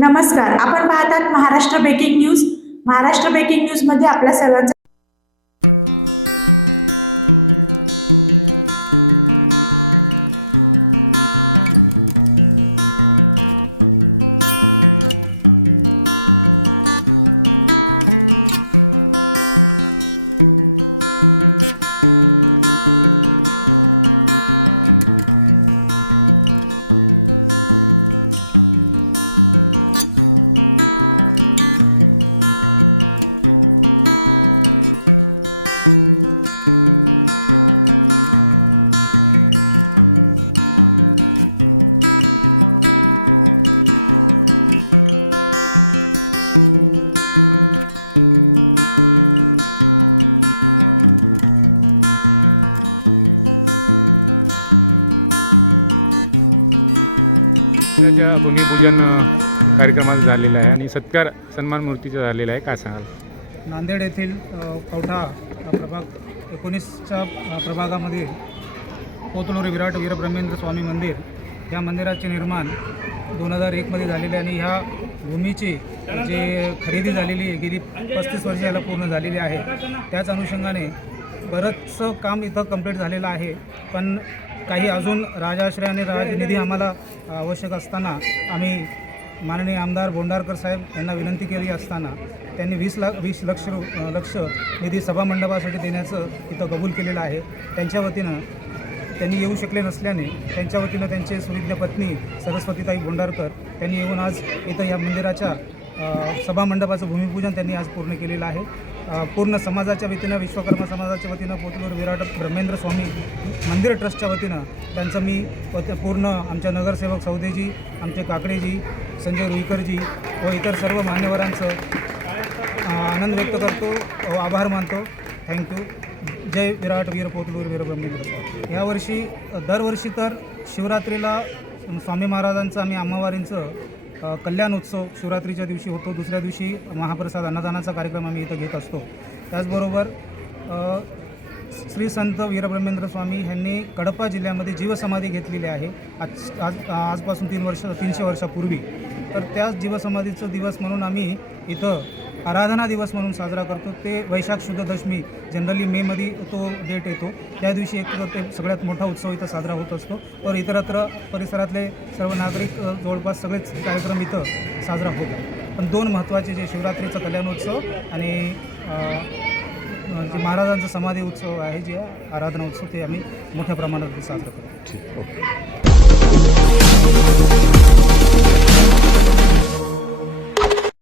नमस्कार, आपण पाहतात Maharashtra breaking news. Maharashtra breaking news मध्ये आपल्या सर्वांचं भूमिपूजन कार्यक्रमात झालेला आहे आणि सत्कार सन्मान मूर्तीचा झालेला आहे. काय सांगाल? नांदेड येथील कवठा प्रभाग 19च्या प्रभागामध्ये पोतलूर विराट वीरब्रह्मेंद्र स्वामी मंदिर या मंदिराचे निर्माण 2001 मध्ये झालेले आणि ह्या भूमीची जे खरेदी झालेली आहे गेली 35 वर्षे याला पूर्ण झालेली आहे. त्याच अनुषंगाने बरंचसं काम इथं कंप्लीट झालेलं आहे, पण काही अजून राजाश्रय आणि राजनिधी आम्हाला आवश्यक असताना आम्ही माननीय आमदार बोंडारकर साहेब यांना विनंती केली असताना त्यांनी 20 लक्ष निधी सभामंडपासाठी देण्याचं इथं कबूल केलेलं आहे. त्यांच्या वतीनं त्यांनी येऊ शकले नसल्याने त्यांच्या वतीनं त्यांचे सुविज्ञ पत्नी सरस्वतीताई बोंडारकर त्यांनी येऊन आज इथं या मंदिराच्या सभामंडपाचं भूमिपूजन त्यांनी आज पूर्ण केलेलं आहे. पूर्ण समाजाच्या वतीनं, विश्वकर्मा समाजाच्या वतीनं, पोतलूर विराट ब्रह्मेंद्र स्वामी मंदिर ट्रस्टच्या वतीनं त्यांचं मी पूर्ण आमच्या नगरसेवक सौदेजी, आमचे काकडेजी, संजय रुईकरजी व इतर सर्व मान्यवरांचं आनंद व्यक्त करतो व आभार मानतो. थँक्यू. जय विराट वीर पोतलूर वीर ब्रह्मेंद्र स्वामी. यावर्षी दरवर्षी तर शिवरात्रीला स्वामी महाराजांचं आम्ही अम्मावारींचं कल्याण उत्सव शिवरात्रीच्या दिवशी होतो. दुसऱ्या दिवशी महाप्रसाद अन्नदानाचा कार्यक्रम आम्ही इथं घेत असतो. त्याचबरोबर श्री संत वीरब्रह्मेंद्र स्वामी यांनी कडप्पा जिल्ह्यामध्ये जीवसमाधी घेतलेली आहे आजपासून 300 वर्षापूर्वी. तर त्याच जीवसमाधीचा दिवस म्हणून आम्ही इथं आराधना दिवस म्हणून साजरा करतो. ते वैशाख शुद्ध दशमी, जनरली मेमध्ये तो डेट येतो. त्या दिवशी एक ते सगळ्यात मोठा उत्सव इथं साजरा होत असतो. तर इतरत्र परिसरातले सर्व नागरिक जवळपास सगळेच कार्यक्रम इथं साजरा होत आहे. पण दोन महत्त्वाचे जे शिवरात्रीचा कल्याणोत्सव आणि जे महाराजांचा समाधी उत्सव आहे, जे आराधना उत्सव, ते आम्ही मोठ्या प्रमाणात साजरा करतो. ठीक. ओके.